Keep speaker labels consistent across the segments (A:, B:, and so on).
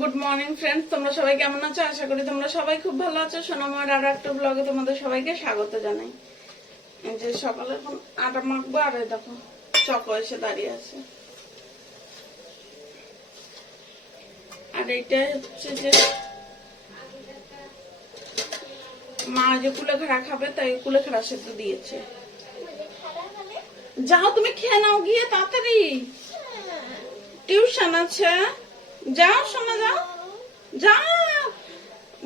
A: Good morning friends তোমরা সবাই কেমন আছো? আশা করি তোমরা সবাই খুব ভালো আছো। সোনামার আর একটা ব্লগে তোমাদের সবাইকে স্বাগত জানাই। যে সকালে এখন আটা মাখবো, আর দেখো, চকো এসে দাঁড়িয়ে আছে। আর এইটা হচ্ছে যে, মা যে কুলেখাড়া খাবে, তাই কুলেখাড়া সেদ্ধ দিয়েছে। যাও তুমি খেয়ে নাও গিয়ে, তাড়াতাড়ি। টিউশন আছে। যাও শোনা যাও। যাও।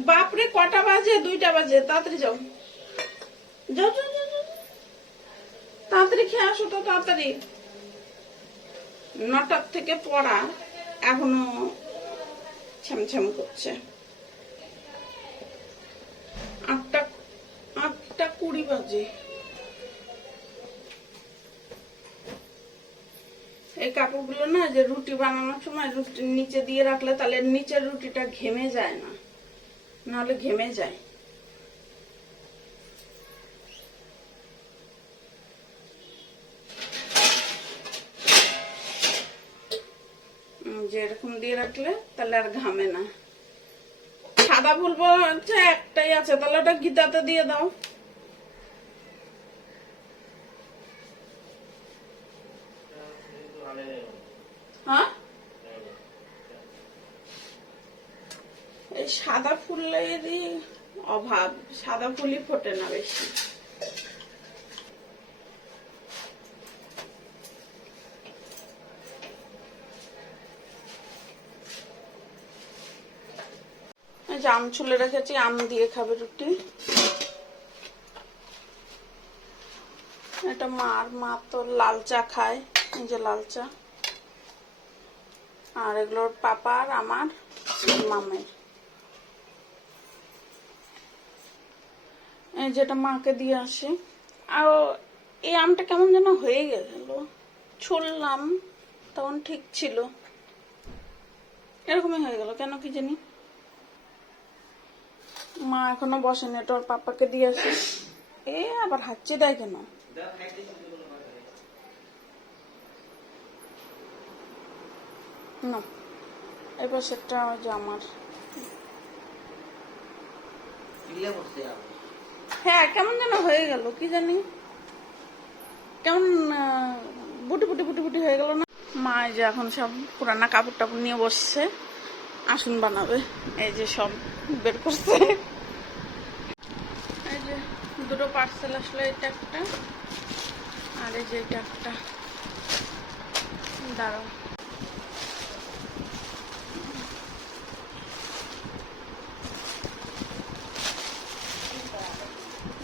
A: বাপরে কটা বাজে? দুইটা বাজে। তাড়াতাড়ি যাও যাও যাও, যাও। তাড়াতাড়ি খেয়ে আসো তো তাড়াতাড়ি। নটার থেকে পড়া এখনও ছ্যামছ্যাম করছে। আটটা আটটা কুড়ি বাজে এই কাপড়গুলো না যে রুটি বানানোর সময় রুটির নিচে দিয়ে রাখলে তাহলে নিচের রুটিটা ঘেমে যায় না। নাহলে ঘেমে যায়। যে দিয়ে রাখলে তাহলে আর ঘামে না। সাদা ফুল হচ্ছে একটাই আছে, তাহলে ওটা গীতাতে দিয়ে দাও হ্যাঁ এই সাদা ফুলেরই অভাব সাদা ফুলই ফোটে না বেশি। আম ছুলে রেখেছি, আম দিয়ে খাবে রুটি। এটা মার মা তো লাল চা খায়, এই যে লাল চা। আর এগুলোর পাপার আমার মামের। যেটা মাকে দিয়ে আসি। আর এই আমটা কেমন যেন হয়ে গেল। ছুললাম তখন ঠিক ছিল। এরকমই হয়ে গেল, কেন কি জানি। মা এখনও বসেনি, এটা ওর পাপাকে দিয়ে আসি। এ, আবার হাঁচি দেয় কেন? না, এই পাশেরটা ওই যে আমার হ্যাঁ কেমন যেন হয়ে গেল, কি জানি। কেমন বুটি বুটি বুটি বুটি হয়ে গেল না? মা এই যে এখন সব পুরানা কাপড় টাপড় নিয়ে বসছে, আসন বানাবে। এই যে সব বের করছে। এই যে দুটো পার্সেল আসলো, এটা একটা। আর এই যে এটা একটা। দাঁড়াও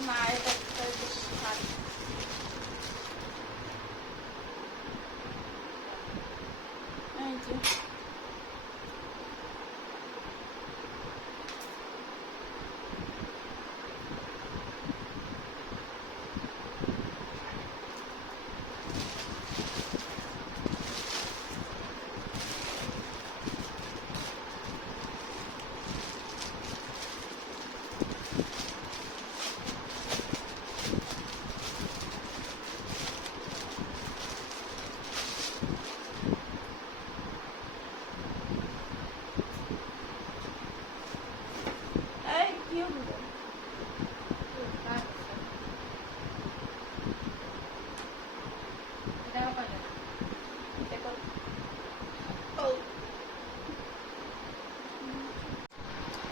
A: না এটা একটা এই যে শাড়ি। এই যে এই কি হলো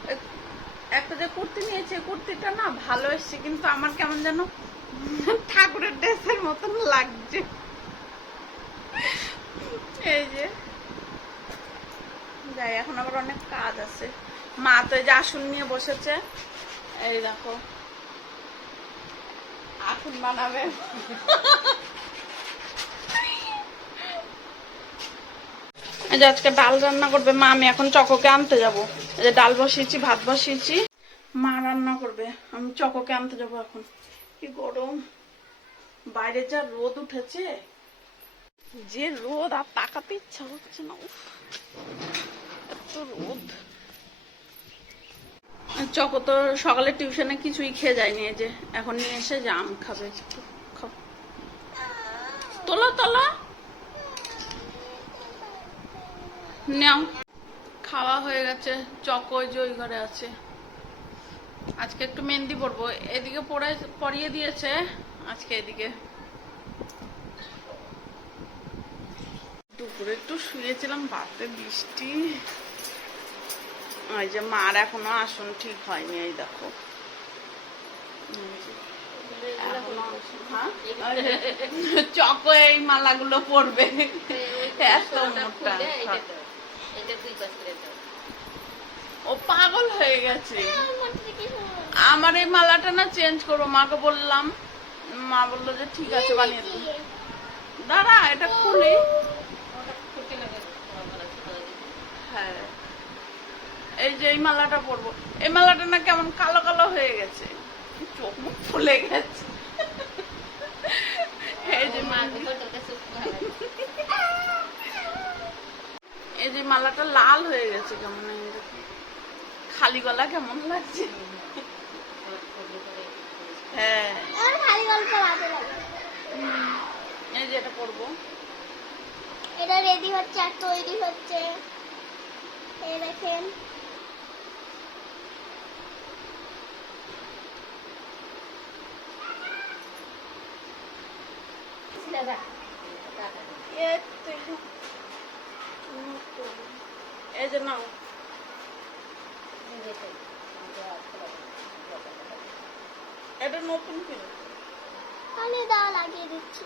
A: এক- একটা যে নিয়েছে কুর্তিটা না ভালো এসছে, কিন্তু আমার কেমন যেন ঠাকুরের ড্রেসের মতন লাগছে। এই যে। যাই, এখন আবার অনেক কাজ আছে। মা তো এই যে আসন নিয়ে বসেছে। এই দেখো। আসন বানাবে। আজকে ডাল রান্না করবে মা, আমি এখন চকোকে আনতে যাব। এই যে ডাল বসিয়েছি, ভাত বসিয়েছি। মা রান্না করবে। আমি চকোকে আনতে যাব এখন। কি গরম। বাইরে যা রোদ উঠেছে। যে রোদ আর তাকাতে ইচ্ছা হচ্ছে না এত রোদ। চকো তো সকালে টিউশনে কিছুই খেয়ে যায়নি এই যে, এখন নিয়ে এসে যে আম খাবে। তোলা তোলা। নাও। খাওয়া হয়ে গেছে। চকোই যে ওই ঘরে আছে। আজকে একটু মেহেন্দি পরবো। এদিকে পরে পরিয়ে দিয়েছে আজকে এদিকে। দুপুরে একটু শুয়েছিলাম বাতে বৃষ্টি। ওই যে মার এখনও আসন ঠিক হয়নি এই দেখো? চকো এই মালাগুলো পরবে। এত মোটা। ও পাগল হয়ে গেছে। আমার এই মালাটা না চেঞ্জ করো মাকে বললাম। মা বলল যে ঠিক আছে বানিয়ে দাঁড়া এটা খুলি। হ্যাঁ। এই যে এই মালাটা পরবো। এই মালাটা না কেমন কালো কালো হয়ে গেছে। চোখ মুখ ফুলে গেছে। এই যে এই যে মালাটা লাল হয়ে গেছে কেমন। খালি গলা কেমন লাগছে? হ্যাঁ। এই যে এটা পরবো।
B: এটা রেডি হচ্ছে আর তৈরি হচ্ছে। দেখেন।
A: এই যে নাও। এটা নতুন কিনে।
B: আমি দাও লাগিয়ে দিচ্ছি।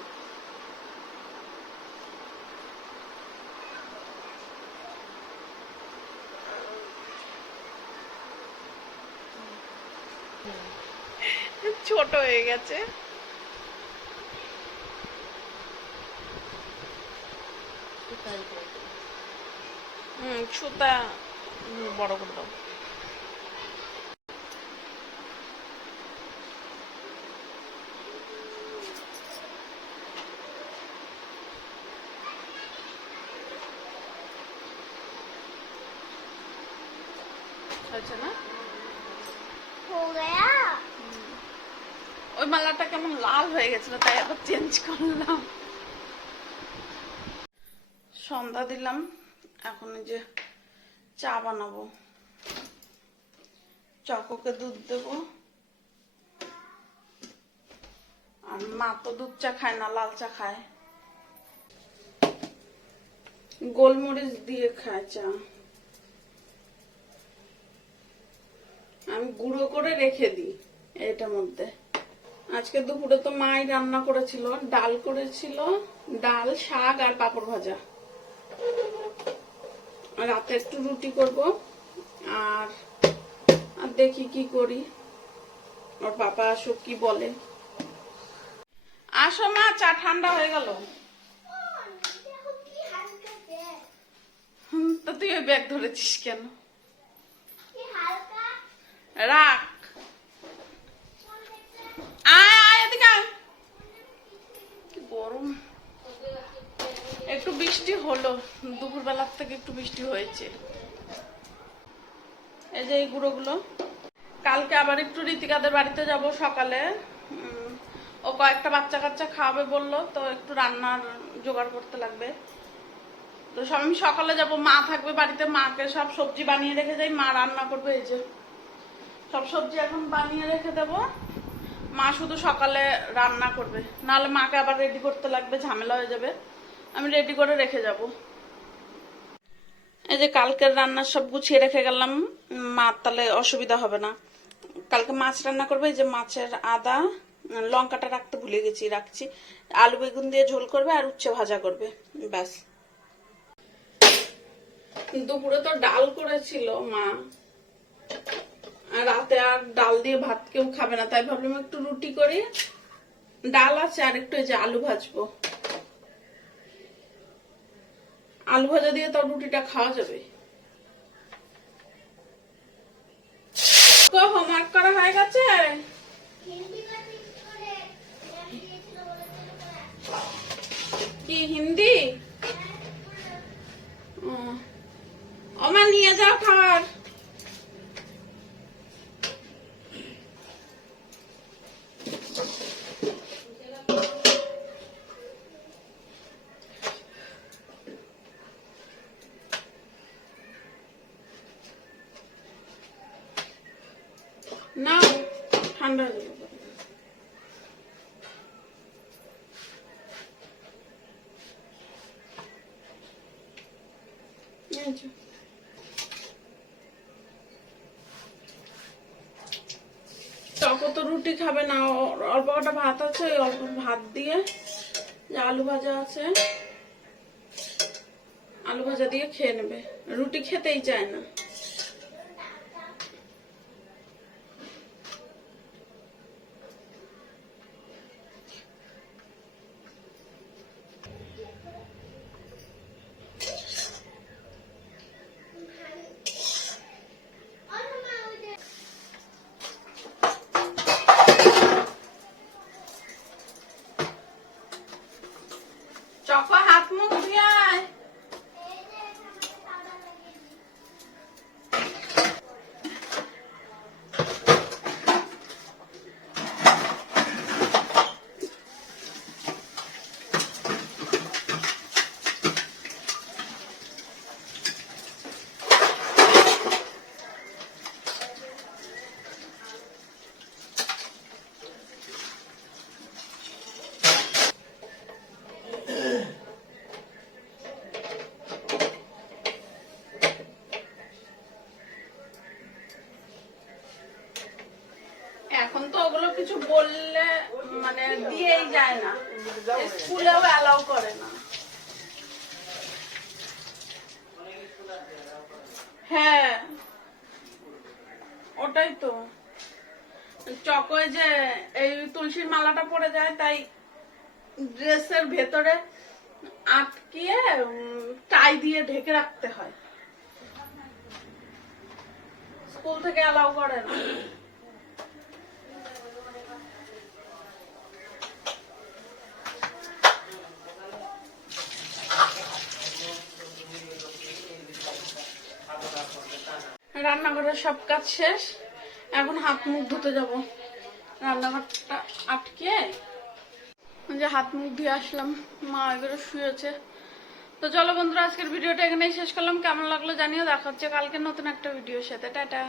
A: ছোট হয়ে গেছে। হুম সুতা বড় করে দাও মালাটা কেমন লাল হয়ে গেছিল, তাই আবার চেঞ্জ করলাম। সন্ধ্যা দিলাম, এখন যে চা বানাবো। চকোকে দুধ দেব। আর মা তো দুধ চা খায় না, লাল চা খায়। গোলমরিচ দিয়ে খায় চা। আমি গুঁড়ো করে রেখে দিই এটার মধ্যে। আজকে দুপুরে তো মাই রান্না করেছিল ডাল করেছিল ডাল শাক আর পাপড় ভাজা। রাতে একটু রুটি করব আর আর দেখি কি করি। ওর বাবা আসুক কি বলে। আসো মা চা ঠান্ডা হয়ে গেল। তো তুই ওই ব্যাগ ধরেছিস কেন? রাখ আয় আয় এদিকে আয়। কি গরম একটু বৃষ্টি হলো। দুপুর বেলার থেকে একটু বৃষ্টি হয়েছে। এই যে এই গুঁড়োগুলো। কালকে আবার একটু ঋতিকাদের বাড়িতে যাব সকালে। ও কয়েকটা বাচ্চা কাচ্চা খাওয়াবে বলল, তো একটু রান্নার জোগাড় করতে লাগবে। তো সব আমি সকালে যাব, মা থাকবে বাড়িতে, মাকে সব সবজি বানিয়ে রেখে যাই, মা রান্না করবে এই যে। সব সবজি এখন বানিয়ে রেখে দেব। মা শুধু সকালে রান্না করবে, নাহলে মাকে আবার রেডি করতে লাগবে, ঝামেলা হয়ে যাবে। আমি রেডি করে রেখে যাব। এই যে কালকের রান্নার সব গুছিয়ে রেখে গেলাম, মা তাহলে অসুবিধা হবে না। কালকে মাছ রান্না করবে, এই যে মাছের আদা, লঙ্কাটা রাখতে ভুলে গেছি, রাখছি। আলু বেগুন দিয়ে ঝোল করবে আর উচ্ছে ভাজা করবে, ব্যাস। দুপুরে তো ডাল করেছিল মা। রাতে আর ডাল দিয়ে ভাত কেউ খাবে না, তাই ভাবলাম একটু রুটি করি। ডাল আছে আর একটু এই যে আলু ভাজবো। আলু ভাজা দিয়ে তো রুটিটা খাওয়া যাবে। হোমওয়ার্ক করা হয়ে গেছে? কি হিন্দি? ও। আমার নিয়ে যাও খাবার না ঠান্ডা হয়ে যাবে তো রুটি খাবে না অল্প কটা ভাত আছে, ওই অল্প ভাত দিয়ে আলু ভাজা আছে, আলু ভাজা দিয়ে খেয়ে নেবে। রুটি খেতেই চায় না চকো হাত মুখ ধুয়ে আয় এখন তো ওগুলো কিছু বললে মানে দিয়েই যায় না। স্কুলেও অ্যালাউ করে না। হ্যাঁ ওটাই তো। চকোয় যে, এই তুলসীর মালাটা পরে যায়, তাই ড্রেসের ভেতরে আটকিয়ে টাই দিয়ে ঢেকে রাখতে হয়। স্কুল থেকে অ্যালাউ করে না। রান্নাঘরের সব কাজ শেষ। এখন হাত মুখ ধুতে যাব। রান্নাঘরটা আটকে। যে হাত মুখ ধুয়ে আসলাম। মা এগুলো শুয়েছে। তো চলো বন্ধুরা, আজকের ভিডিওটা এখানেই শেষ করলাম। কেমন লাগল জানিও। দেখা হচ্ছে কালকে নতুন একটা ভিডিওর সাথে। টাটা।